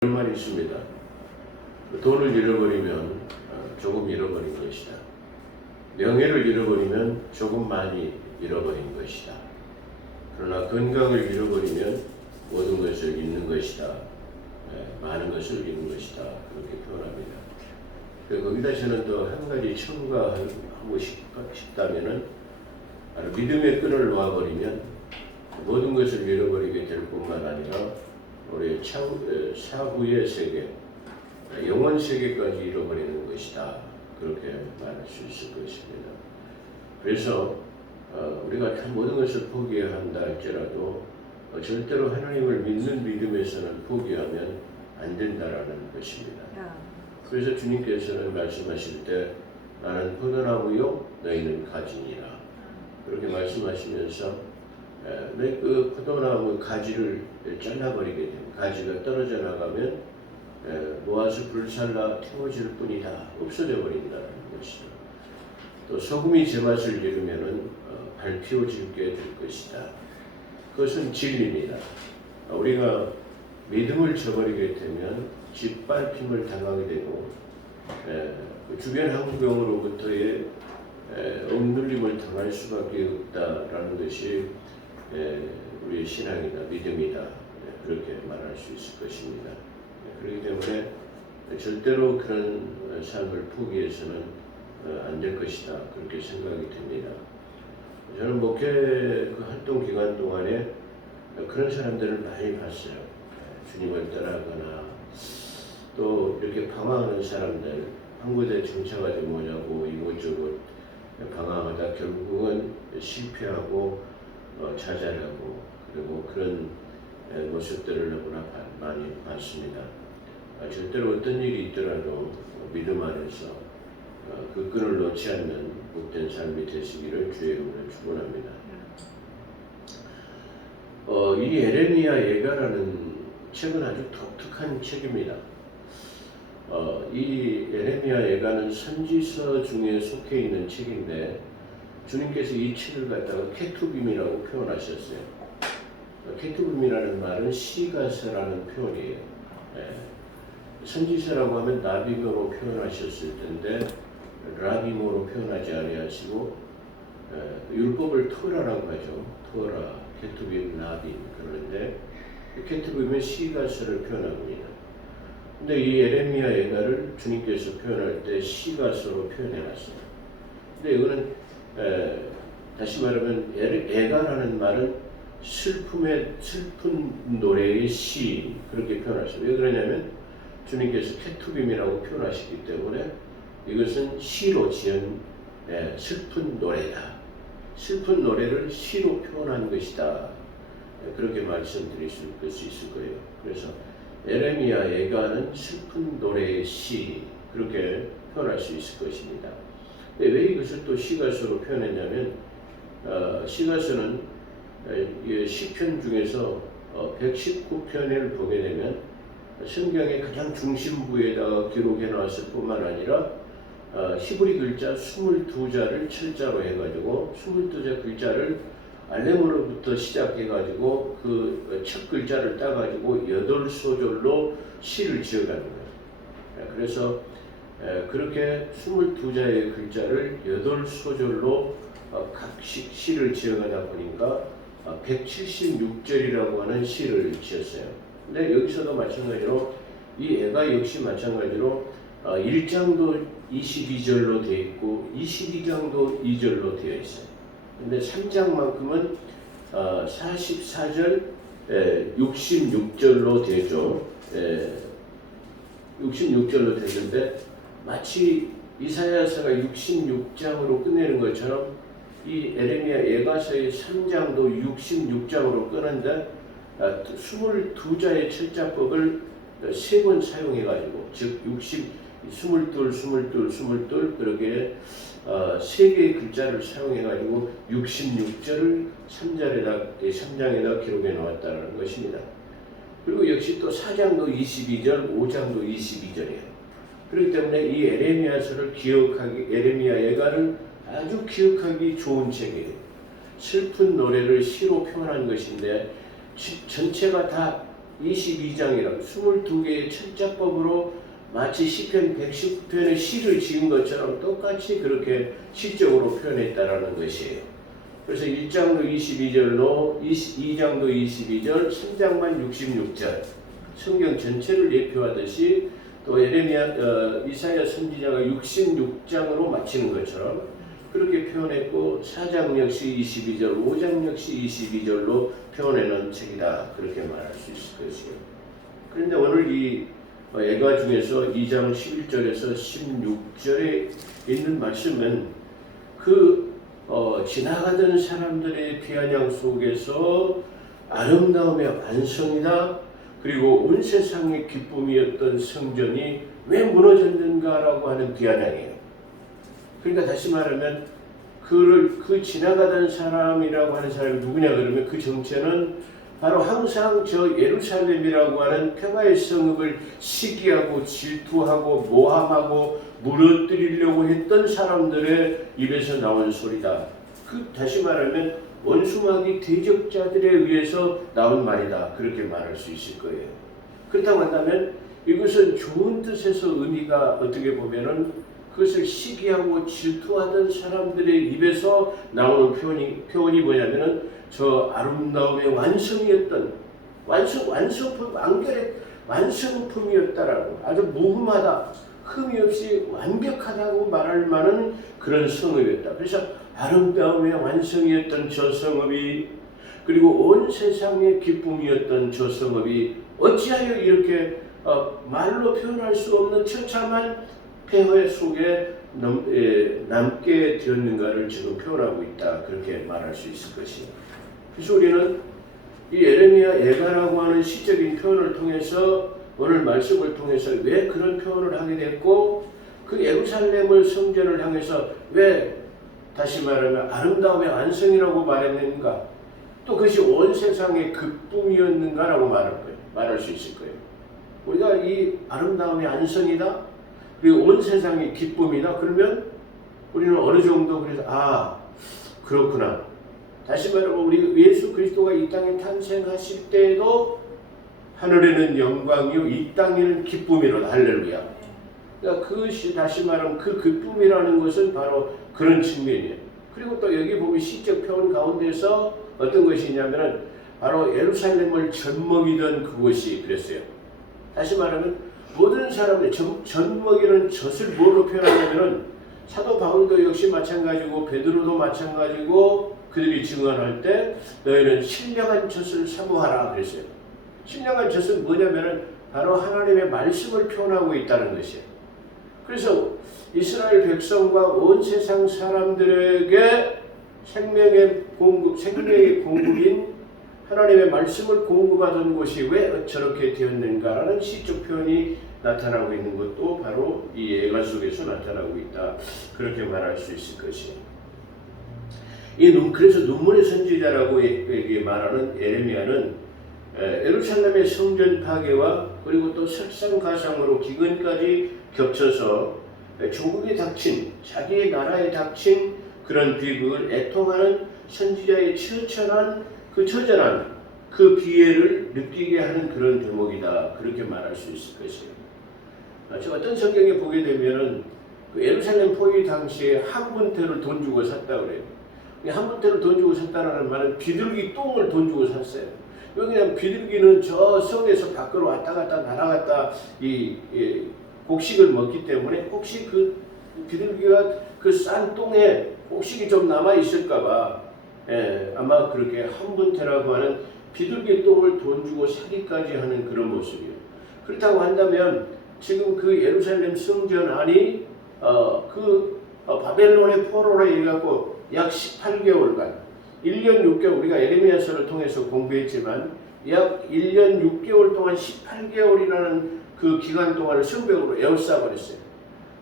그런 말이 있습니다. 돈을 잃어버리면 조금 잃어버린 것이다. 명예를 잃어버리면 조금 많이 잃어버린 것이다. 그러나 건강을 잃어버리면 모든 것을 잃는 것이다. 많은 것을 잃는 것이다. 그렇게 표현합니다. 거기다 저는 또 한 가지 첨가하고 싶다면은 믿음의 끈을 놓아버리면 모든 것을 잃어버리게 될 뿐만 아니라 우리 사후의 세계, 영원 세계까지 잃어버리는 것이다. 그렇게 말할 수 있을 것입니다. 그래서 우리가 모든 것을 포기해야 한다 할지라도 절대로 하나님을 믿는 믿음에서는 포기하면 안 된다라는 것입니다. 그래서 주님께서는 말씀하실 때 나는 포도나무요 너희는 가지니라 그렇게 말씀하시면서 그 포도나무 가지를 잘라버리게 되면 가지가 떨어져 나가면 모아서 불살라 태워질 뿐이다. 없어져 버린다는 것이다. 또 소금이 제맛을 잃으면 밟히어지게 될 것이다. 그것은 진리입니다. 우리가 믿음을 저버리게 되면 짓밟힘을 당하게 되고 주변 환경으로부터의 억눌림을 당할 수밖에 없다라는 것이 우리의 신앙이다, 믿음이다 그렇게 말할 수 있을 것입니다. 그렇기 때문에 절대로 그런 삶을 포기해서는 안 될 것이다 그렇게 생각이 됩니다. 저는 목회 활동 기간 동안에 그런 사람들을 많이 봤어요. 주님을 떠나거나 또 이렇게 방황하는 사람들 한 곳에 정착하지 못하고 이곳저곳 방황하다 결국은 실패하고 좌절하고 그리고 그런 모습들을 너무나 많이 봤습니다. 절대로 어떤 일이 있더라도 믿음 안에서 그 끈을 놓지 않는 복된 삶이 되시기를 주의 이름으로 축원합니다. 이 에레미야 예가라는 책은 아주 독특한 책입니다. 이 에레미야 예가는 선지서 중에 속해 있는 책인데 주님께서 이 책을 갖다가 케투빔이라고 표현하셨어요. 케투빔이라는 말은 시가서라는 표현이에요. 선지서라고 하면 나비모로 표현하셨을 텐데 라비모로 표현하지 아니하시고 율법을 토라라고 하죠. 토라, 케투빔, 나빔 그러는데 케투빔은 시가서를 표현합니다. 근데 이 에레미야 예가를 주님께서 표현할 때 시가서로 표현해놨어요. 근데 이거는 다시 말하면 예가라는 말은 슬픈 노래의 시 그렇게 표현하시죠. 왜 그러냐면 주님께서 케투빔이라고 표현하시기 때문에 이것은 시로 지은 슬픈 노래다. 슬픈 노래를 시로 표현한 것이다. 그렇게 말씀드릴 수 있을 거예요. 그래서 에레미야 예가는 슬픈 노래의 시 그렇게 표현할 수 있을 것입니다. 왜 이것을 또 시가서로 표현했냐면 시가서는 시편 중에서 119편을 보게 되면 성경의 가장 중심부에다가 기록해 놨을 뿐만 아니라 히브리 글자 22자를 철자로 해가지고 22자 글자를 알레모로부터 시작해가지고 그 첫 글자를 따가지고 8소절로 시를 지어가는 거예요. 그래서 그렇게 22자의 글자를 8소절로 각씩 시를 지어가다 보니까 176절이라고 하는 시를 지었어요. 근데 여기서도 마찬가지로 이 애가 역시 마찬가지로 1장도 22절로 되어 있고 22장도 2절로 되어 있어요. 근데 3장만큼은 44절 66절로 되죠. 66절로 되는데 마치 이사야서가 66장으로 끝내는 것처럼 이 에레미야 예가서의 3장도 66장으로 끄는데 22자의 철자법을 3번 사용해가지고 즉 22 그렇게 3개의 글자를 사용해가지고 66절을 3장에다 기록해 놓았다는 것입니다. 그리고 역시 또 4장도 22절, 5장도 22절이에요. 그렇기 때문에 이 에레미야서를 에레미야 예가를 아주 기억하기 좋은 책이에요. 슬픈 노래를 시로 표현한 것인데 전체가 다 22장이라고 22개의 철자법으로 마치 시편 119편의 시를 지은 것처럼 똑같이 그렇게 시적으로 표현했다라는 것이에요. 그래서 1장도 22절로 2장도 22절, 3장만 66절 성경 전체를 예표하듯이 또 이사야 선지자가 66장으로 마치는 것처럼 그렇게 표현했고 4장 역시 22절, 5장 역시 22절로 표현해놓은 책이다. 그렇게 말할 수 있을 것이에요. 그런데 오늘 이 예가 중에서 2장 11절에서 16절에 있는 말씀은 그 지나가던 사람들의 비아냥 속에서 아름다움의 완성이다. 그리고 온 세상의 기쁨이었던 성전이 왜 무너졌는가라고 하는 비아냥이에요. 그러니까 다시 말하면 그 지나가던 사람이라고 하는 사람이 누구냐 그러면 그 정체는 바로 항상 저 예루살렘이라고 하는 평화의 성읍을 시기하고 질투하고 모함하고 무너뜨리려고 했던 사람들의 입에서 나온 소리다. 다시 말하면 원수마귀 대적자들에 의해서 나온 말이다. 그렇게 말할 수 있을 거예요. 그렇다고 한다면 이것은 좋은 뜻에서 의미가 어떻게 보면은 그것을 시기하고 질투하던 사람들의 입에서 나오는 표현이 뭐냐면은 저 아름다움의 완성이었던 완결의 완성품이었다라고 아주 무흠하다, 흠이 없이 완벽하다고 말할 만한 그런 성읍이었다. 그래서 아름다움의 완성이었던 저 성읍이 그리고 온 세상의 기쁨이었던 저 성읍이 어찌하여 이렇게 말로 표현할 수 없는 처참한 폐허 속에 남게 되었는가를 지금 표현하고 있다. 그렇게 말할 수 있을 것이에요. 그래서 우리는 이 예레미야 예가라고 하는 시적인 표현을 통해서 오늘 말씀을 통해서 왜 그런 표현을 하게 됐고 그 예루살렘을 성전을 향해서 왜 다시 말하면 아름다움의 완성이라고 말했는가 또 그것이 온 세상의 기쁨이었는가라고 말할 수 있을 거예요. 우리가 이 아름다움의 완성이다 그리고 온 세상의 기쁨이다 그러면 우리는 어느 정도 그래서 그렇구나. 다시 말하면 우리 예수 그리스도가 이 땅에 탄생하실 때에도 하늘에는 영광이요 이 땅에는 기쁨이로다. 할렐루야. 그러니까 그것이 다시 말하면 그 기쁨이라는 것은 바로 그런 측면이에요. 그리고 또 여기 보면 시적 표현 가운데서 어떤 것이 있냐면은 바로 예루살렘을 젖먹이던 그것이 그랬어요. 다시 말하면 모든 사람들 젖먹이는 젖을 뭐로 표현하냐면은 사도 바울도 역시 마찬가지고 베드로도 마찬가지고 그들이 증언할 때 너희는 신령한 젖을 사모하라 그랬어요. 신령한 젖은 뭐냐면은 바로 하나님의 말씀을 표현하고 있다는 것이에요. 그래서 이스라엘 백성과 온 세상 사람들에게 생명의 공급인 하나님의 말씀을 공급하던 것이 왜 저렇게 되었는가라는 시적 표현이 나타나고 있는 것도 바로 이 예가 속에서 나타나고 있다. 그렇게 말할 수 있을 것이에요. 그래서 눈물의 선지자라고 말하는 예레미야는 예루살렘의 성전 파괴와 그리고 또 설상가상으로 기근까지 겹쳐서 조국에 닥친 자기의 나라에 닥친 그런 비극을 애통하는 선지자의 처절한 그 비애를 느끼게 하는 그런 대목이다. 그렇게 말할 수 있을 것이에요. 어떤 성경에 보게 되면은 그 예루살렘 포위 당시에 한 분태를 돈 주고 샀다 그래요. 한 분태를 돈 주고 샀다라는 말은 비둘기 똥을 돈 주고 샀어요. 왜냐하면 비둘기는 저 성에서 밖으로 왔다 갔다 날아갔다 곡식을 먹기 때문에 혹시 그 비둘기가 그 싼 똥에 곡식이 좀 남아 있을까봐 아마 그렇게 한분태라고 하는 비둘기 똥을 돈 주고 사기까지 하는 그런 모습이에요. 그렇다고 한다면 지금 그 예루살렘 성전 안이 바벨론의 포로로 해갖고 약 18개월간 1년 6개월 우리가 예레미야서를 통해서 공부했지만 약 1년 6개월 동안 18개월이라는 그 기간 동안을 성벽으로 에워싸 버렸어요.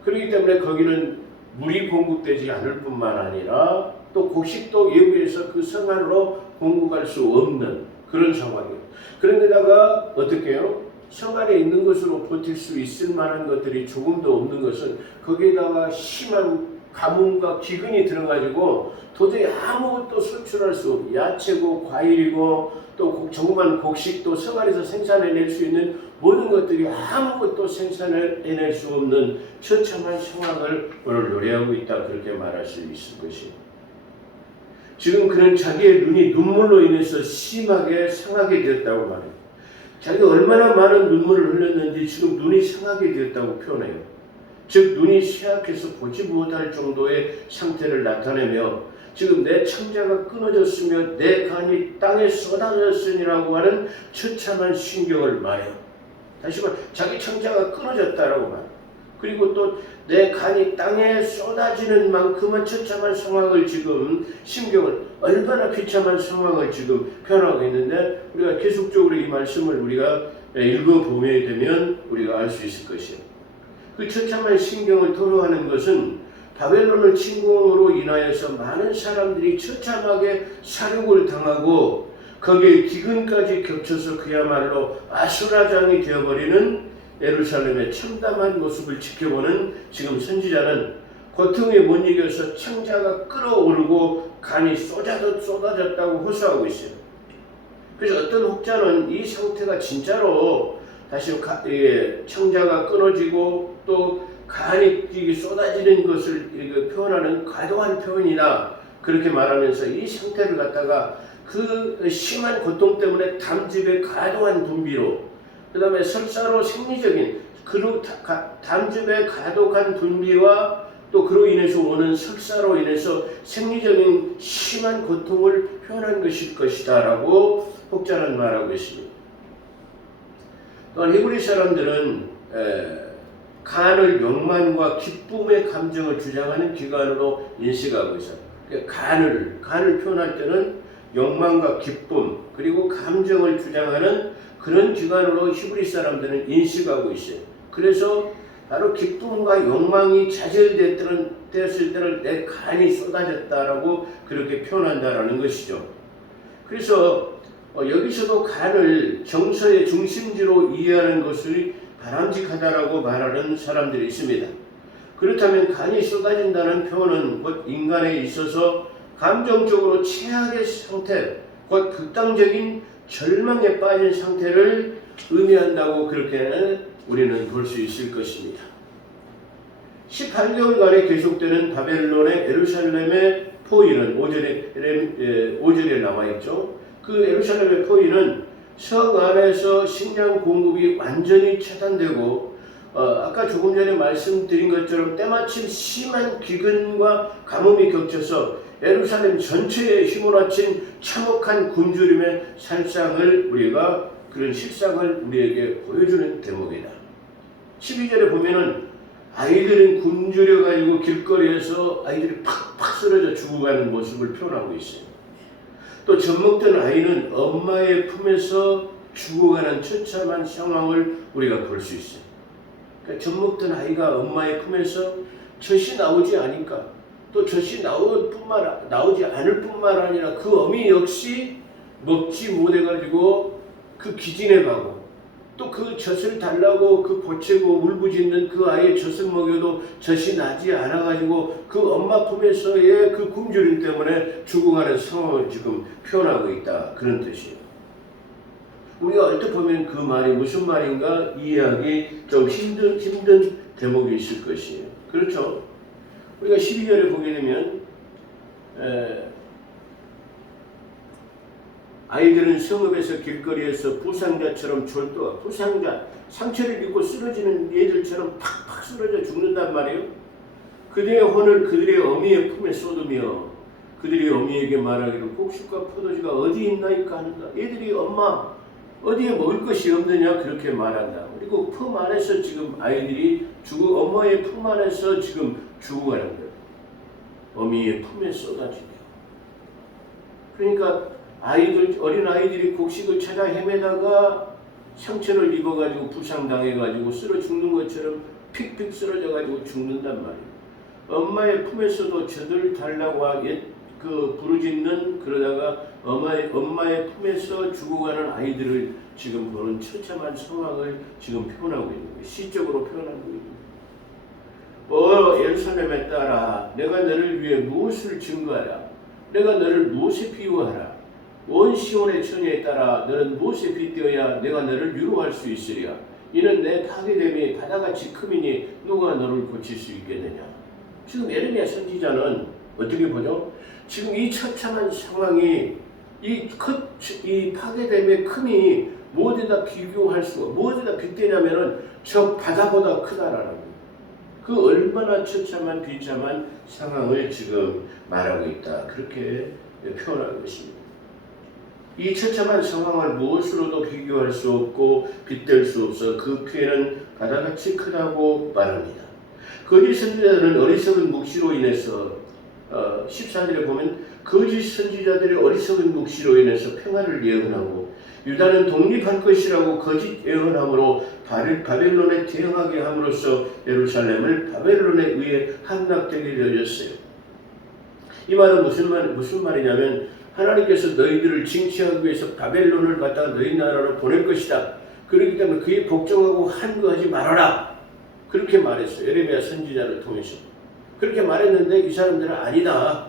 그렇기 때문에 거기는 물이 공급되지 않을 뿐만 아니라 또 곡식도 예후에서 그 성 안으로 공급할 수 없는 그런 상황이에요. 그런데다가 어떻게 해요? 성 안에 있는 것으로 버틸 수 있을 만한 것들이 조금도 없는 것은 거기에다가 심한 가뭄과 기근이 들어가지고 도저히 아무것도 수출할 수 없고 야채고 과일이고 또 정말 곡식도 생활에서 생산해낼 수 있는 모든 것들이 아무것도 생산해낼 수 없는 처참한 상황을 오늘 노래하고 있다 그렇게 말할 수 있을 것이에요. 지금 그는 자기의 눈이 눈물로 인해서 심하게 상하게 되었다고 말해요. 자기가 얼마나 많은 눈물을 흘렸는지 지금 눈이 상하게 되었다고 표현해요. 즉 눈이 쇠약해서 보지 못할 정도의 상태를 나타내며 지금 내 창자가 끊어졌으며 내 간이 땅에 쏟아졌으니라고 하는 처참한 신경을 말해요. 다시 말해 자기 창자가 끊어졌다라고 말해요. 그리고 또 내 간이 땅에 쏟아지는 만큼은 처참한 상황을 지금 심경을 얼마나 비참한 상황을 지금 표현하고 있는데 우리가 계속적으로 이 말씀을 우리가 읽어보게 되면 우리가 알 수 있을 것이에요. 그 처참한 신경을 토로하는 것은 바벨론을 침공으로 인하여서 많은 사람들이 처참하게 사륙을 당하고 거기에 기근까지 겹쳐서 그야말로 아수라장이 되어버리는 예루살렘의 참담한 모습을 지켜보는 지금 선지자는 고통에 못 이겨서 창자가 끓어오르고 간이 쏟아졌다고 호소하고 있어요. 그래서 어떤 혹자는 이 상태가 진짜로 다시 창자가 끊어지고 또 간이 쏟아지는 것을 표현하는 과도한 표현이다 그렇게 말하면서 이 상태를 갖다가 그 심한 고통 때문에 담즙의 과도한 분비로 그 다음에 설사로 생리적인 담즙의 과도한 분비와 또 그로 인해서 오는 설사로 인해서 생리적인 심한 고통을 표현한 것일 것이다 라고 혹자는 말하고 있습니다. 또한 히브리 사람들은 간을 욕망과 기쁨의 감정을 주장하는 기관으로 인식하고 있어요. 간을 표현할 때는 욕망과 기쁨 그리고 감정을 주장하는 그런 기관으로 히브리 사람들은 인식하고 있어요. 그래서 바로 기쁨과 욕망이 자절됐을 때는 내 간이 쏟아졌다라고 그렇게 표현한다라는 것이죠. 그래서 여기서도 간을 정서의 중심지로 이해하는 것이 바람직하다라고 말하는 사람들이 있습니다. 그렇다면 간이 쏟아진다는 표현은 곧 인간에 있어서 감정적으로 최악의 상태, 곧 극단적인 절망에 빠진 상태를 의미한다고 그렇게 우리는 볼 수 있을 것입니다. 18개월간에 계속되는 바벨론의 예루살렘의 포위는 5절에 나와 있죠. 그 예루살렘의 포위는 성 안에서 식량 공급이 완전히 차단되고 아까 조금 전에 말씀드린 것처럼 때마침 심한 기근과 가뭄이 겹쳐서 예루살렘 전체에 휘몰아친 참혹한 굶주림의 그런 실상을 우리에게 보여주는 대목이다. 12절에 보면은 아이들은 굶주려 가지고 길거리에서 아이들이 팍팍 쓰러져 죽어가는 모습을 표현하고 있어요. 또 젖먹던 아이는 엄마의 품에서 죽어가는 처참한 상황을 우리가 볼 수 있어요. 그러니까 젖먹던 아이가 엄마의 품에서 젖이 나오지 않으니까 또 젖이 나오지 않을 뿐만 아니라 그 어미 역시 먹지 못해가지고 그 기진에 가고 또 그 젖을 달라고 그 보채고 울부짖는 그 아이의 젖을 먹여도 젖이 나지 않아가지고 그 엄마 품에서의 그 굶주림 때문에 죽어가는 상황을 지금 표현하고 있다 그런 뜻이에요. 우리가 얼핏 보면 그 말이 무슨 말인가 이해하기 좀 힘든 대목이 있을 것이에요. 그렇죠? 우리가 12절에 보게 되면 아이들은 성읍에서 길거리에서 부상자처럼 상처를 입고 쓰러지는 애들처럼 팍팍 쓰러져 죽는단 말이에요. 그들의 혼을 그들의 어미의 품에 쏟으며 그들이 어미에게 말하기를 곡식과 포도주가 어디 있나이까 하는가. 애들이 엄마 어디에 먹을 것이 없느냐 그렇게 말한다. 그리고 품 안에서 지금 아이들이 엄마의 품 안에서 지금 죽어가는 거예요. 어미의 품에 쏟아지며. 그러니까 어린 아이들이 곡식을 찾아 헤매다가 상처를 입어가지고 부상당해가지고 쓰러 죽는 것처럼 픽픽 쓰러져가지고 죽는단 말이에요. 엄마의 품에서도 젖을 달라고 부르짖는 그러다가 엄마의 품에서 죽어가는 아이들을 지금 보는 처참한 상황을 지금 표현하고 있는 거예요. 시적으로 표현하고 있는 거예요. 예루살렘에 따라 내가 너를 위해 무엇을 증거하라. 내가 너를 무엇에 비유하라. 온 시온의 처녀에 따라 너는 무엇에 빗대어야 내가 너를 위로할 수 있으랴. 이는 내 파괴됨이 바다같이 크미니 누가 너를 고칠 수 있겠느냐. 지금 예레미야 선지자는 어떻게 보죠? 지금 이 처참한 상황이 이 파괴됨의 큼이 무엇에다 비교할 수가, 무엇에다 빗대냐면은 저 바다보다 크다라는 거예요. 그 얼마나 처참한 비참한 상황을 지금 말하고 있다. 그렇게 표현한 것입니다. 이 처참한 상황을 무엇으로도 비교할 수 없고 빗댈 수 없어 그 피해는 바다같이 크다고 말합니다. 거짓 선지자들은 어리석은 묵시로 인해서 14절에 보면 거짓 선지자들의 어리석은 묵시로 인해서 평화를 예언하고 유다는 독립할 것이라고 거짓 예언함으로 바벨론에 대응하게 함으로써 예루살렘을 바벨론에 의해 함락되게 되었어요. 이 말은 무슨 말이냐면 하나님께서 너희들을 징치하기 위해서 바벨론을 갖다가 너희 나라로 보낼 것이다. 그렇기 때문에 그에 복종하고 한거하지 말아라. 그렇게 말했어요. 예레미야 선지자를 통해서. 그렇게 말했는데 이 사람들은 아니다.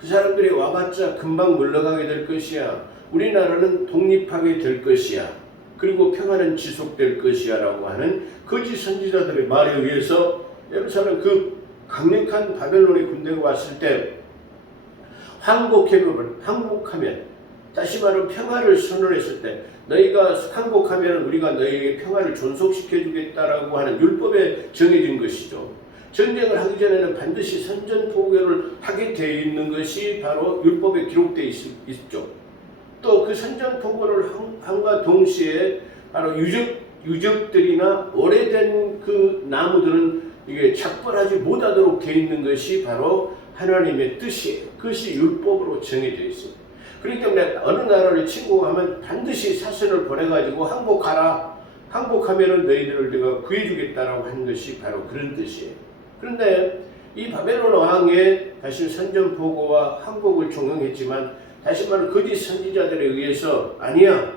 그 사람들이 와봤자 금방 물러가게 될 것이야. 우리나라는 독립하게 될 것이야. 그리고 평화는 지속될 것이야 라고 하는 거짓 선지자들의 말에 의해서 예루살렘 그 강력한 바벨론의 군대가 왔을 때 항복하면 다시 말하면 평화를 선언했을 때 너희가 항복하면 우리가 너희에게 평화를 존속시켜 주겠다라고 하는 율법에 정해진 것이죠. 전쟁을 하기 전에는 반드시 선전포고를 하게 되어 있는 것이 바로 율법에 기록되어 있죠. 또 그 선전포고를 함과 동시에 바로 유적들이나 오래된 그 나무들은 이게 작벌하지 못하도록 되어 있는 것이 바로 하나님의 뜻이에요. 그것이 율법으로 정해져 있어요. 그렇기 때문에 어느 나라를 침공하면 반드시 사선을 보내가지고 항복하라. 항복하면은 너희들을 내가 구해주겠다라고 하는 것이 바로 그런 뜻이에요. 그런데 이 바벨론 왕의 다시 선전포고와 항복을 종용했지만 다시 말해 거짓 선지자들에 의해서 아니야.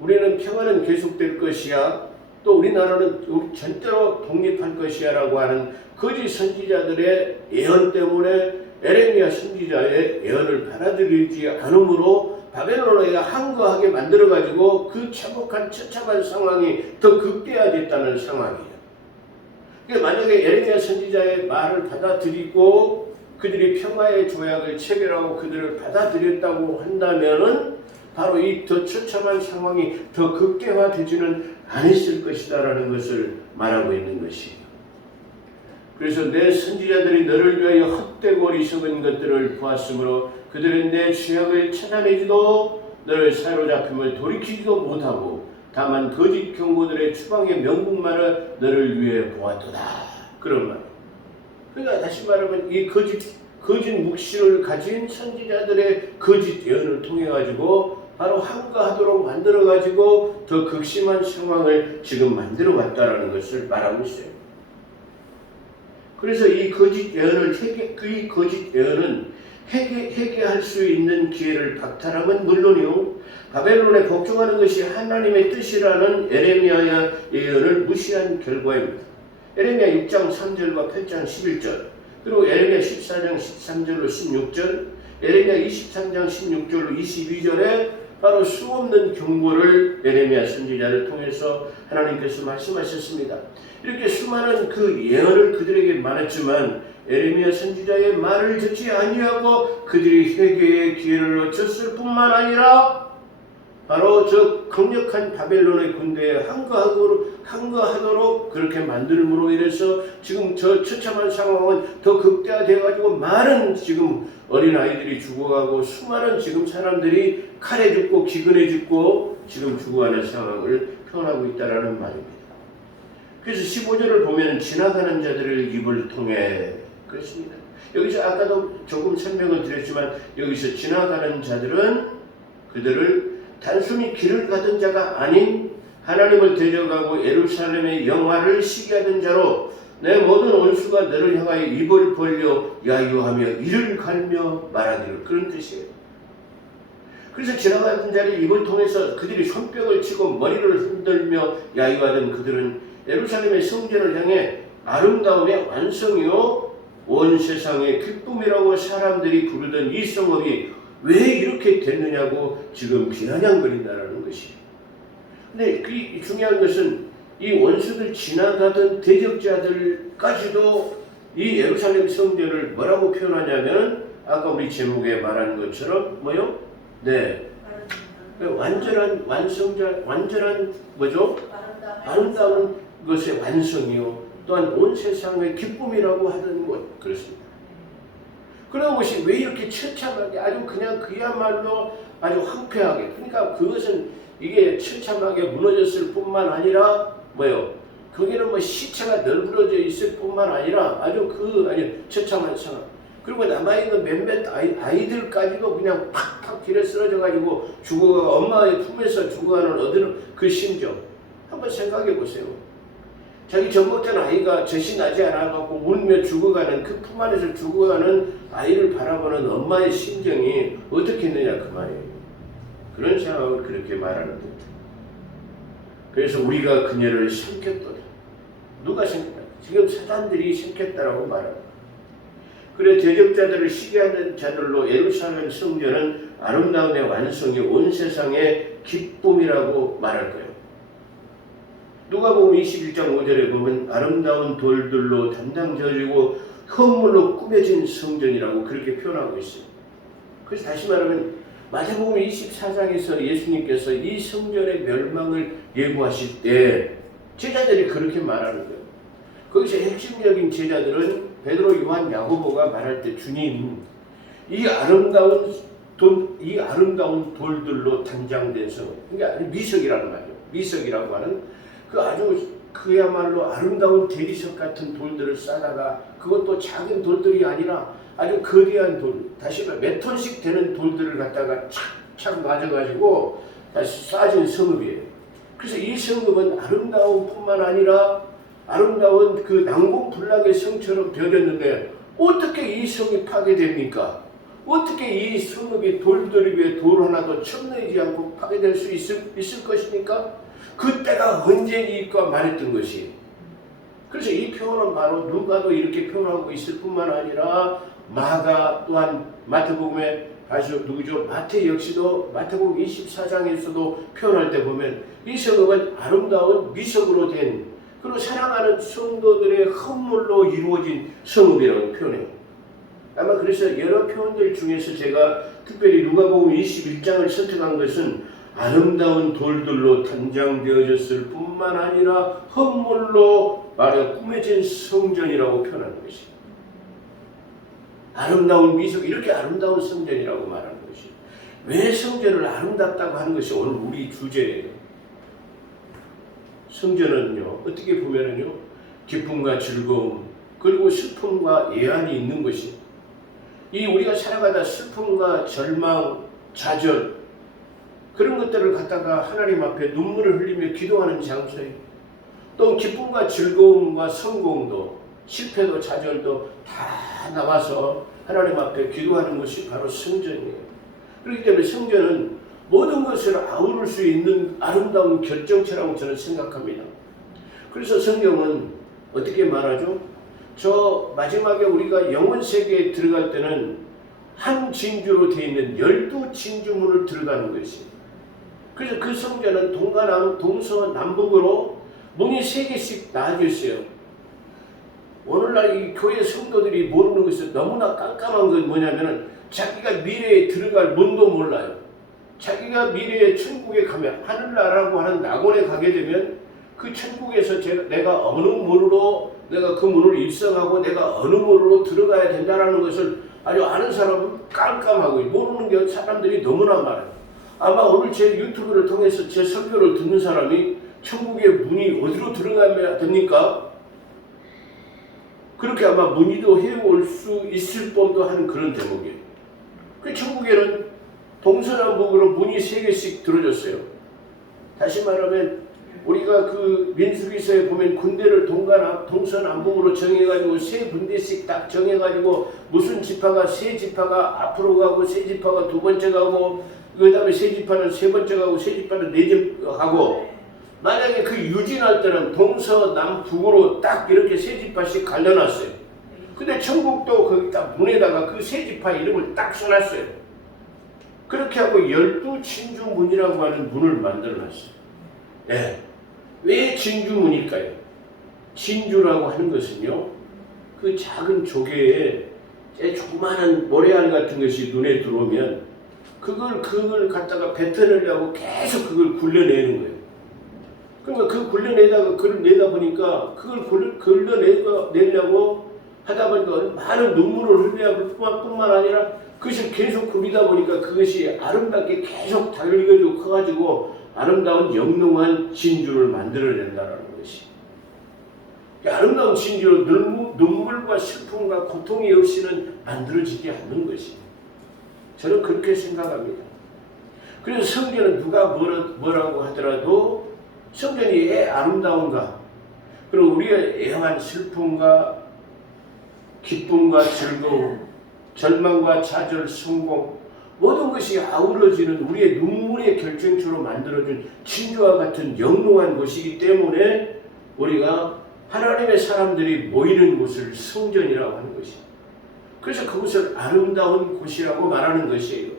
우리는 평화는 계속될 것이야. 또 우리나라는 절대로 독립할 것이야 라고 하는 거짓 선지자들의 예언 때문에 예레미야 선지자의 예언을 받아들이지 않으므로 바벨론에 항거하게 만들어가지고 그 참혹한 처참한 상황이 더 극대화됐다는 상황이에요. 그러니까 만약에 예레미야 선지자의 말을 받아들이고 그들이 평화의 조약을 체결하고 그들을 받아들였다고 한다면은 바로 이 더 처참한 상황이 더 극대화되지는 않았을 것이다라는 것을 말하고 있는 것이에요. 그래서 내 선지자들이 너를 위하여 헛되고 어리석은 것들을 보았으므로 그들은 내 죄악을 찾아내지도 너를 사로잡힘을 돌이키지도 못하고 다만 거짓 경고들의 추방의 명분만을 너를 위해 보았도다. 그런 말. 그러니까 다시 말하면 이 거짓 묵시를 가진 선지자들의 거짓 예언을 통해 가지고 바로 항거하도록 만들어 가지고 더 극심한 상황을 지금 만들어 왔다라는 것을 말하고 있어요. 그래서 이 거짓 예언은 회개할 수 있는 기회를 박탈함은 물론이요 바벨론에 복종하는 것이 하나님의 뜻이라는 예레미야의 예언을 무시한 결과입니다. 예레미야 6장 3절과 8장 11절 그리고 예레미야 14장 13절로 16절 예레미야 23장 16절로 22절에 바로 수없는 경고를 예레미야 선지자를 통해서 하나님께서 말씀하셨습니다. 이렇게 수많은 그 예언을 그들에게 말했지만 예레미야 선지자의 말을 듣지 아니하고 그들이 회개의 기회를 놓쳤을 뿐만 아니라 바로 저 강력한 바벨론의 군대에 항거하도록 그렇게 만들므로 인해서 지금 저 처참한 상황은 더 극대화되어가지고 많은 지금 어린아이들이 죽어가고 수많은 지금 사람들이 칼에 죽고 기근에 죽고 지금 죽어가는 상황을 표현하고 있다는 말입니다. 그래서 15절을 보면 지나가는 자들을 입을 통해 그렇습니다. 여기서 아까도 조금 설명을 드렸지만 여기서 지나가는 자들은 그들을 단순히 길을 가던 자가 아닌 하나님을 데려가고 예루살렘의 영화를 시기하던 자로 내 모든 원수가 너를 향하여 입을 벌려 야유하며 이를 갈며 말하기를 그런 뜻이에요. 그래서 지나가던 자를 입을 통해서 그들이 손뼉을 치고 머리를 흔들며 야유하던 그들은 예루살렘의 성전을 향해 아름다움의 완성이요 온 세상의 기쁨이라고 사람들이 부르던 이 성읍이 왜 이렇게 됐느냐고 지금 비아냥거린다는 것이. 근데 그 중요한 것은 이 원수들 지나가던 대적자들까지도 이 예루살렘 성전을 뭐라고 표현하냐면 아까 우리 제목에 말한 것처럼 뭐요? 네, 완전한 완성자, 완전한 뭐죠? 아름다운 것의 완성이요 또한 온 세상의 기쁨이라고 하는 것 그렇습니다. 그런 것이 왜 이렇게 처참하게 아주 그냥 그야말로 아주 황폐하게 그러니까 그것은 이게 처참하게 무너졌을 뿐만 아니라 뭐요? 거기는 뭐 시체가 널브러져 있을 뿐만 아니라 아주 처참한 상황. 그리고 남아있는 몇몇 아이들까지도 그냥 팍팍 길에 쓰러져 가지고 죽어가 엄마의 품에서 죽어가는 어느 그 심정 한번 생각해 보세요. 자기 젖먹던 아이가 젖이 나지 않아갖고 울며 죽어가는 그 품 안에서 죽어가는 아이를 바라보는 엄마의 심정이 어떻게 했느냐 그 말이에요. 그런 생각을 그렇게 말하는 듯. 그래서 우리가 그녀를 삼켰도다. 누가 삼켰다? 지금 사단들이 삼켰다라고 말합니다. 그래 대적자들을 시기하는 자들로 예루살렘 성전은 아름다움의 완성이 온 세상의 기쁨이라고 말할 거예요. 누가복음 21장 5절에 보면 아름다운 돌들로 단장 지어지고 흙물로 꾸며진 성전이라고 그렇게 표현하고 있어요. 그래서 다시 말하면 마태복음 24장에서 예수님께서 이 성전의 멸망을 예고하실 때 제자들이 그렇게 말하는 거예요. 거기서 핵심적인 제자들은 베드로, 요한, 야고보가 말할 때 주님 이 아름다운 돌들로 단장된 성 그러니까 미석이라는 말이에요. 미석이라고 하는 그 아주 그야말로 아름다운 대리석 같은 돌들을 싸다가 그것도 작은 돌들이 아니라 아주 거대한 돌, 다시 말해 몇 톤씩 되는 돌들을 갖다가 착착 맞아가지고 다시 쌓아진 성읍이에요. 그래서 이 성읍은 아름다운 뿐만 아니라 아름다운 그 난공불락의 성처럼 되었는데 어떻게 이 성이 파괴됩니까? 어떻게 이 성읍이 돌들이 왜 돌 하나도 첨예하지 않고 파괴될 수 있을 것입니까? 그때가 언제니까 말했던 것이. 그래서 이 표현은 바로 누가도 이렇게 표현하고 있을 뿐만 아니라 마가 또한 마태복음에 다시 누구죠? 마태 역시도 마태복음 24장에서도 표현할 때 보면 이 성읍은 아름다운 미석으로 된 그리고 사랑하는 성도들의 헌물로 이루어진 성읍이라고 표현해요. 아마 그래서 여러 표현들 중에서 제가 특별히 누가복음 21장을 선택한 것은 아름다운 돌들로 단장되어졌을 뿐만 아니라 헌물로 말해 꾸며진 성전이라고 표현하는 것이. 아름다운 미석 이렇게 아름다운 성전이라고 말하는 것이. 왜 성전을 아름답다고 하는 것이 오늘 우리 주제예요. 성전은요 어떻게 보면은요 기쁨과 즐거움 그리고 슬픔과 예한이 있는 것이. 이 우리가 살아가다 슬픔과 절망, 좌절 그런 것들을 갖다가 하나님 앞에 눈물을 흘리며 기도하는 장소에 또 기쁨과 즐거움과 성공도 실패도 좌절도 다 나와서 하나님 앞에 기도하는 것이 바로 성전이에요. 그렇기 때문에 성전은 모든 것을 아우를 수 있는 아름다운 결정체라고 저는 생각합니다. 그래서 성경은 어떻게 말하죠? 저 마지막에 우리가 영원 세계에 들어갈 때는 한 진주로 되어 있는 12진주문을 들어가는 것이. 그래서 그 성전은 동서남북으로 문이 3개씩 나눠져 있어요. 오늘날 이 교회 성도들이 모르는 것은 너무나 깜깜한 건 뭐냐면은 자기가 미래에 들어갈 문도 몰라요. 자기가 미래에 천국에 가면 하늘나라라고 하는 낙원에 가게 되면 그 천국에서 내가 어느 문으로 내가 그 문을 입성하고 내가 어느 문으로 들어가야 된다는 것을 아주 아는 사람은 깜깜하고 모르는 게 사람들이 너무나 많아요. 아마 오늘 제 유튜브를 통해서 제 설교를 듣는 사람이 천국의 문이 어디로 들어가야 됩니까? 그렇게 아마 문의도 해올 수 있을 법도 하는 그런 대목이에요. 그 천국에는 동서남북으로 문이 3개씩 들어졌어요. 다시 말하면 우리가 그 민수기서에 보면 군대를 동서남북으로 정해가지고 3군데씩 딱 정해가지고 무슨 지파가 3지파가 앞으로 가고 3지파가 2번째 가고 그 다음에 3지파는 3번째 가고 3지파는 4째 가고 만약에 그 유진할 때는 동서남북으로 딱 이렇게 세 지파씩 갈려놨어요. 근데 천국도 거기다 문에다가 그 세 지파 이름을 딱 써놨어요. 그렇게 하고 12진주문이라고 하는 문을 만들어놨어요. 네. 왜 진주문일까요? 진주라고 하는 것은요, 그 작은 조개에 조그마한 모래알 같은 것이 눈에 들어오면 그걸 갖다가 뱉어내려고 계속 그걸 굴려내는 거예요. 그러니까 그 굴려내다가 그걸 내다 보니까 그걸 굴려내려고 하다 보니까 많은 눈물을 흘려야 할 뿐만 아니라 그것을 계속 굴리다 보니까 그것이 아름답게 계속 달리고 커가지고 아름다운 영롱한 진주를 만들어낸다는 것이. 아름다운 진주로 눈물과 슬픔과 고통이 없이는 만들어지지 않는 것이. 저는 그렇게 생각합니다. 그래서 성전은 누가 뭐라고 하더라도 성전이 왜 아름다운가? 그리고 우리의 애환 슬픔과 기쁨과 즐거움, 절망과 좌절, 성공 모든 것이 아우러지는 우리의 눈물의 결정체로 만들어준 진주와 같은 영롱한 곳이기 때문에 우리가 하나님의 사람들이 모이는 곳을 성전이라고 하는 것입니다. 그래서 그곳을 아름다운 곳이라고 말하는 것이에요.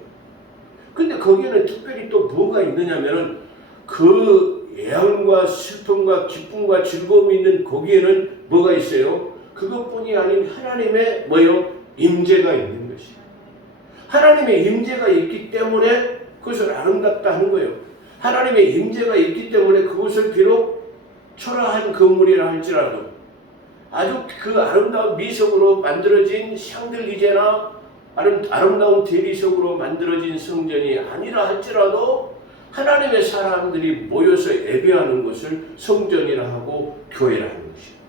근데 거기에는 특별히 또 뭐가 있느냐면은 그 애환과 슬픔과 기쁨과 즐거움이 있는 거기에는 뭐가 있어요? 그것뿐이 아닌 하나님의 임재가 있는 것이에요. 하나님의 임재가 있기 때문에 그것을 아름답다 하는 거예요. 하나님의 임재가 있기 때문에 그것을 비록 초라한 건물이라 할지라도 아주 그 아름다운 미석으로 만들어진 샹들리제나 아름다운 대리석으로 만들어진 성전이 아니라 할지라도 하나님의 사람들이 모여서 예배하는 것을 성전이라 하고 교회라 하는 것이에요.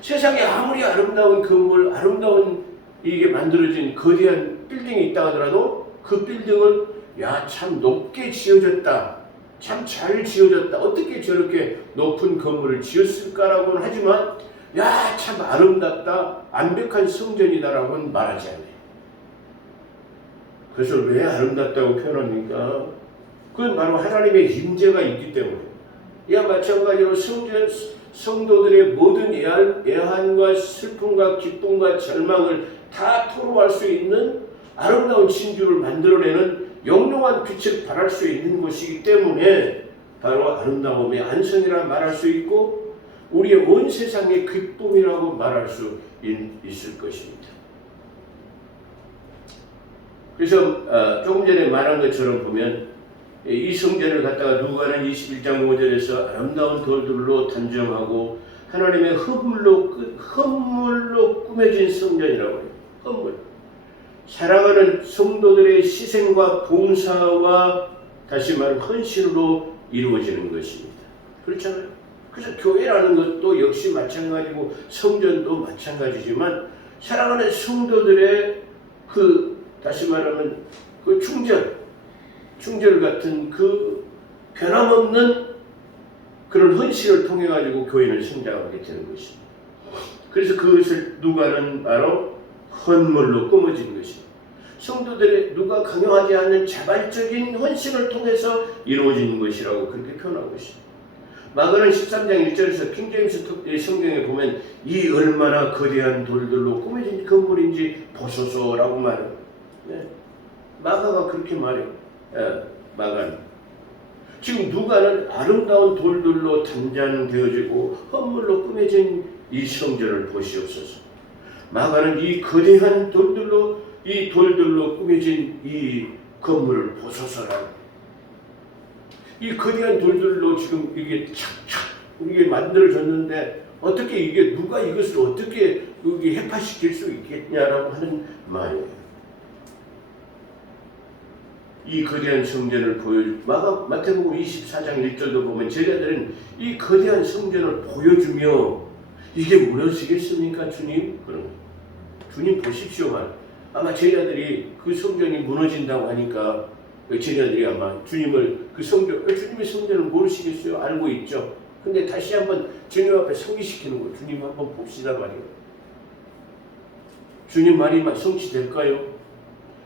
세상에 아무리 아름다운 건물, 아름다운 이게 만들어진 거대한 빌딩이 있다 하더라도 그 빌딩을 참 높게 지어졌다, 참 잘 지어졌다, 어떻게 저렇게 높은 건물을 지었을까라고는 하지만 참 아름답다, 완벽한 성전이다라고는 말하지 않아요. 그래서 왜 아름답다고 표현합니까? 그건 바로 하나님의 임재가 있기 때문에. 이와 마찬가지로 성도들의 모든 애환과 슬픔과 기쁨과 절망을 다 토로할 수 있는 아름다운 진주를 만들어내는 영롱한 빛을 발할 수 있는 것이기 때문에 바로 아름다움의 안성이라 말할 수 있고 우리의 온 세상의 기쁨이라고 말할 수 있을 것입니다. 그래서 조금 전에 말한 것처럼 보면 이 성전을 갖다가 누가는 21장 5절에서 아름다운 돌들로 단정하고 하나님의 헌물로 꾸며진 성전이라고 해요. 헌물. 사랑하는 성도들의 희생과 봉사와 다시 말하면 헌신으로 이루어지는 것입니다. 그렇잖아요. 그래서 교회라는 것도 역시 마찬가지고 성전도 마찬가지지만 사랑하는 성도들의 다시 말하면 충절 같은 그 변함없는 그런 헌신을 통해 가지고 교회는 성장하게 되는 것입니다. 그래서 그것을 누가는 바로 헌물로 꾸며진 것입니다. 성도들의 누가 강요하지 않는 자발적인 헌신을 통해서 이루어지는 것이라고 그렇게 표현하고 있습니다. 마가는 13장 1절에서 킹제임스 성경에 보면 이 얼마나 거대한 돌들로 꾸며진 건물인지 보소서라고 말해요. 네. 마가가 그렇게 말해요. 마가는. 지금 누가는 아름다운 돌들로 단장되어지고 헌물로 꾸며진 이 성전을 보시옵소서. 마가는 이 거대한 돌들로 꾸며진 이 건물을 보소서라고. 이 거대한 돌들로 지금 이게 착착 이게 만들어졌는데 어떻게 누가 이것을 어떻게 해파시킬 수 있겠냐라고 하는 말이에요. 이 거대한 성전을 마태복음 24장 1절도 보면 제자들은 이 거대한 성전을 보여주며 이게 무너지겠습니까 주님? 그럼 주님 보십시오. 아마 제자들이 그 성전이 무너진다고 하니까 제자들이 아마 주님의 성전을 모르시겠어요? 알고 있죠. 근데 다시 한번 주님 앞에 상기시키는 거 주님 한번 봅시다 말이에요. 주님 말이 성취될까요?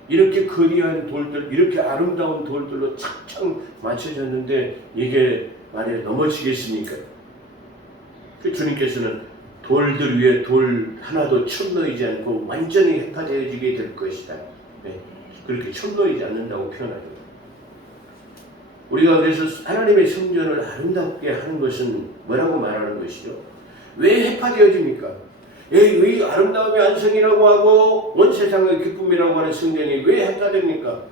이렇게 거대한 돌들, 이렇게 아름다운 돌들로 착착 맞춰졌는데 이게 만약에 넘어지겠습니까? 그 주님께서는 돌들 위에 돌 하나도 첨놓이지 않고 완전히 해파되어지게 될 것이다. 네, 그렇게 첨놓이지 않는다고 표현하죠. 우리가 그래서 하나님의 성전을 아름답게 하는 것은 뭐라고 말하는 것이죠? 왜 해파되어집니까? 왜 아름다움의 안성이라고 하고 온 세상의 기쁨이라고 하는 성전이 왜 해파됩니까?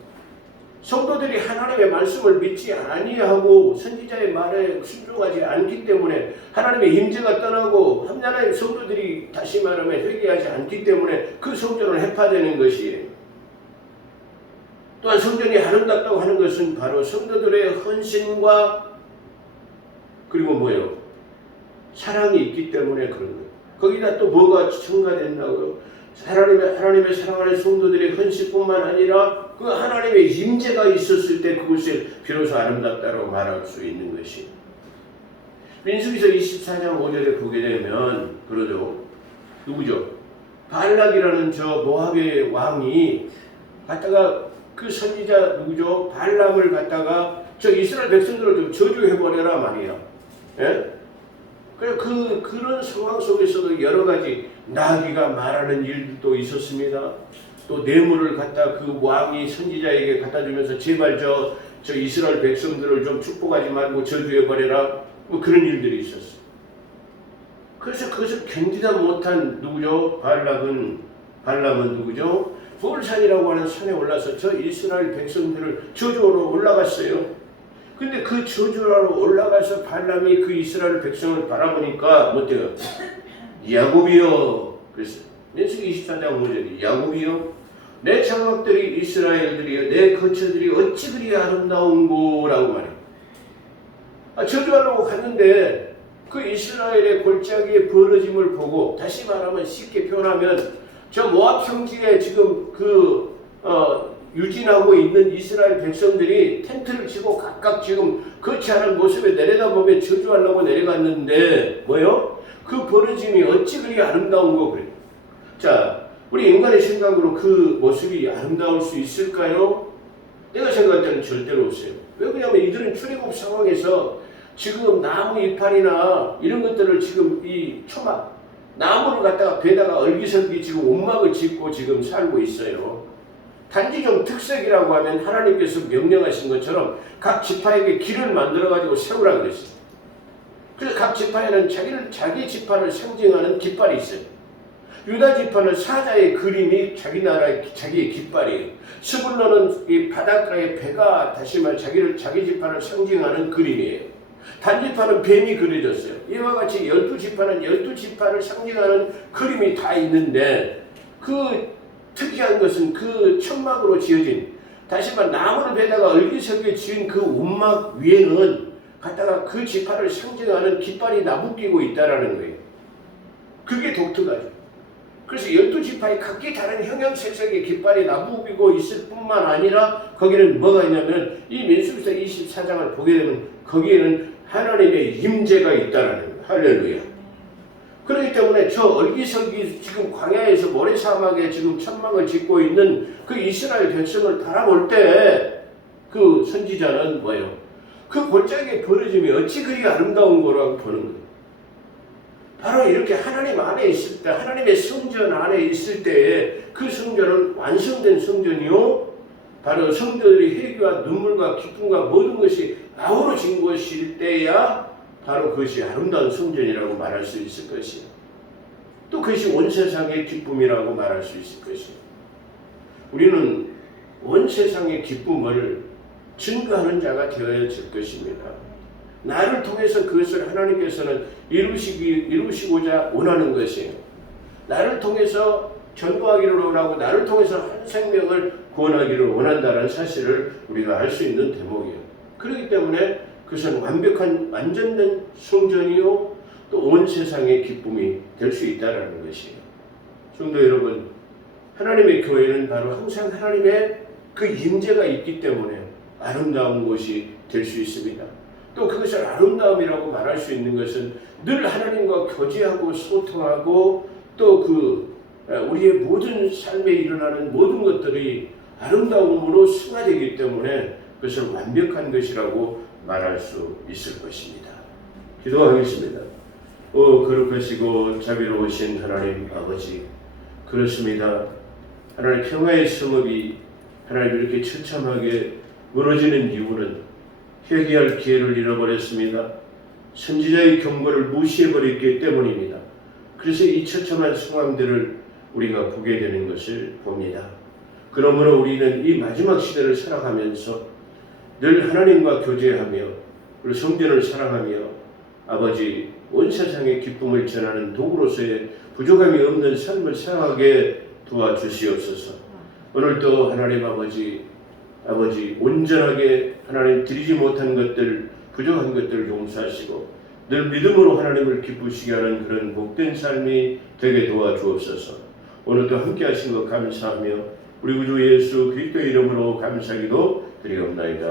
성도들이 하나님의 말씀을 믿지 아니하고 선지자의 말에 순종하지 않기 때문에 하나님의 임재가 떠나고 하나님의 성도들이 다시 말하면 회개하지 않기 때문에 그 성전을 해파되는 것이에요. 또한 성전이 아름답다고 하는 것은 바로 성도들의 헌신과 그리고 뭐예요? 사랑이 있기 때문에 그런 거예요. 거기다 또 뭐가 첨가된다고요? 하나님의 사랑하는 성도들의 헌신뿐만 아니라 그 하나님의 임재가 있었을 때 그것을 비로소 아름답다고 말할 수 있는 것이. 민수기서 24장 5절에 보게 되면 그러죠. 누구죠? 발락이라는 저 모압의 왕이 갖다가 그 선지자 누구죠? 발람을 갖다가 저 이스라엘 백성들을 좀 저주해버려라 말이야. 예? 그런 상황 속에서도 여러 가지 나귀가 말하는 일도 있었습니다. 또 뇌물을 갖다 그 왕이 선지자에게 갖다 주면서 제발 저 이스라엘 백성들을 좀 축복하지 말고 저주해버려라. 뭐 그런 일들이 있었어요. 그래서 그것을 견디다 못한 누구죠? 발람은 누구죠? 볼산이라고 하는 산에 올라서 저 이스라엘 백성들을 저주하러 올라갔어요. 근데 그 저주하러 올라가서 발람이 그 이스라엘 백성을 바라보니까 어때요? 야곱이여. 그랬어요. 민수기 24장 5절이 야곱이여 내 장막들이 이스라엘들이여 내 거처들이 어찌 그리 아름다운고라고 말해요. 저주하려고 갔는데 그 이스라엘의 골짜기의 벌어짐을 보고 다시 말하면 쉽게 표현하면 저 모압 평지에 지금 유진하고 있는 이스라엘 백성들이 텐트를 치고 각각 지금 거치하는 모습에 내려다보며 저주하려고 내려갔는데 뭐요? 그 벌어짐이 어찌 그리 아름다운고 그래요. 자, 우리 인간의 생각으로 그 모습이 아름다울 수 있을까요? 내가 생각할 때는 절대로 없어요. 왜 그러냐면 이들은 출애굽 상황에서 지금 나무 이파리나 이런 것들을 지금 이 초막 나무를 갖다가 배다가 얼기설기 지금 옷막을 짓고 지금 살고 있어요. 단지 좀 특색이라고 하면 하나님께서 명령하신 것처럼 각 지파에게 길을 만들어가지고 세우라 그랬어요. 그래서 각 지파에는 자기 지파를 상징하는 깃발이 있어요. 유다 지파는 사자의 그림이 자기 나라의 자기의 깃발이에요. 스불론은 이 바닷가의 배가 다시 말 자기 지파를 상징하는 그림이에요. 단지파는 뱀이 그려졌어요. 이와 같이 12지파는 12지파를 상징하는 그림이 다 있는데 그 특이한 것은 그 천막으로 지어진 다시 말해 나무를 베다가 얼기설기에 지은 그 움막 위에는 갖다가 그 지파를 상징하는 깃발이 나부끼고 있다라는 거예요. 그게 독특하죠. 그래서 12지파의 각기 다른 형형색색의 깃발이 나부끼고 있을 뿐만 아니라 거기는 뭐가 있냐면 이 민수기서 24장을 보게 되면 거기에는 하나님의 임재가 있다라는 거예요. 할렐루야. 그렇기 때문에 저 얼기설기 지금 광야에서 모래사막에 지금 천막을 짓고 있는 그 이스라엘 백성을 바라볼 때 그 선지자는 뭐예요? 그 골짜기의 벌어짐이 어찌 그리 아름다운 거라고 보는 거예요. 바로 이렇게 하나님 안에 있을 때, 하나님의 성전 안에 있을 때에 그 성전은 완성된 성전이요. 바로 성도들이 회개와 눈물과 기쁨과 모든 것이 아우러진 것일 때야 바로 그것이 아름다운 성전이라고 말할 수 있을 것이에요. 또 그것이 온 세상의 기쁨이라고 말할 수 있을 것이에요. 우리는 온 세상의 기쁨을 증거하는 자가 되어질 것입니다. 나를 통해서 그것을 하나님께서는 이루시고자 원하는 것이에요. 나를 통해서 전도하기를 원하고 나를 통해서 한 생명을 구원하기를 원한다는 사실을 우리가 알 수 있는 대목이에요. 그렇기 때문에 그것은 완전된 성전이요 또 온 세상의 기쁨이 될 수 있다는 것이에요. 성도 여러분, 하나님의 교회는 바로 항상 하나님의 그 임재가 있기 때문에 아름다운 곳이 될 수 있습니다. 또 그것을 아름다움이라고 말할 수 있는 것은 늘 하나님과 교제하고 소통하고 또 우리의 모든 삶에 일어나는 모든 것들이 아름다움으로 승화되기 때문에 그것을 완벽한 것이라고 말할 수 있을 것입니다. 기도하겠습니다. 거룩하시고 자비로우신 하나님 아버지, 그렇습니다. 하나님 평화의 성읍이 하나님 이렇게 처참하게 무너지는 이유는 회개할 기회를 잃어버렸습니다. 선지자의 경고를 무시해버렸기 때문입니다. 그래서 이 처참한 상황들을 우리가 보게 되는 것을 봅니다. 그러므로 우리는 이 마지막 시대를 살아가면서 늘 하나님과 교제하며 그리고 성전을 사랑하며 아버지 온 세상의 기쁨을 전하는 도구로서의 부족함이 없는 삶을 살아가게 도와주시옵소서. 오늘도 하나님 아버지 온전하게 하나님 드리지 못한 것들, 부족한 것들을 용서하시고 늘 믿음으로 하나님을 기쁘시게 하는 그런 복된 삶이 되게 도와주옵소서. 오늘도 함께 하신 것 감사하며 우리 구주 예수 그리스도의 이름으로 감사기도 드리옵나이다.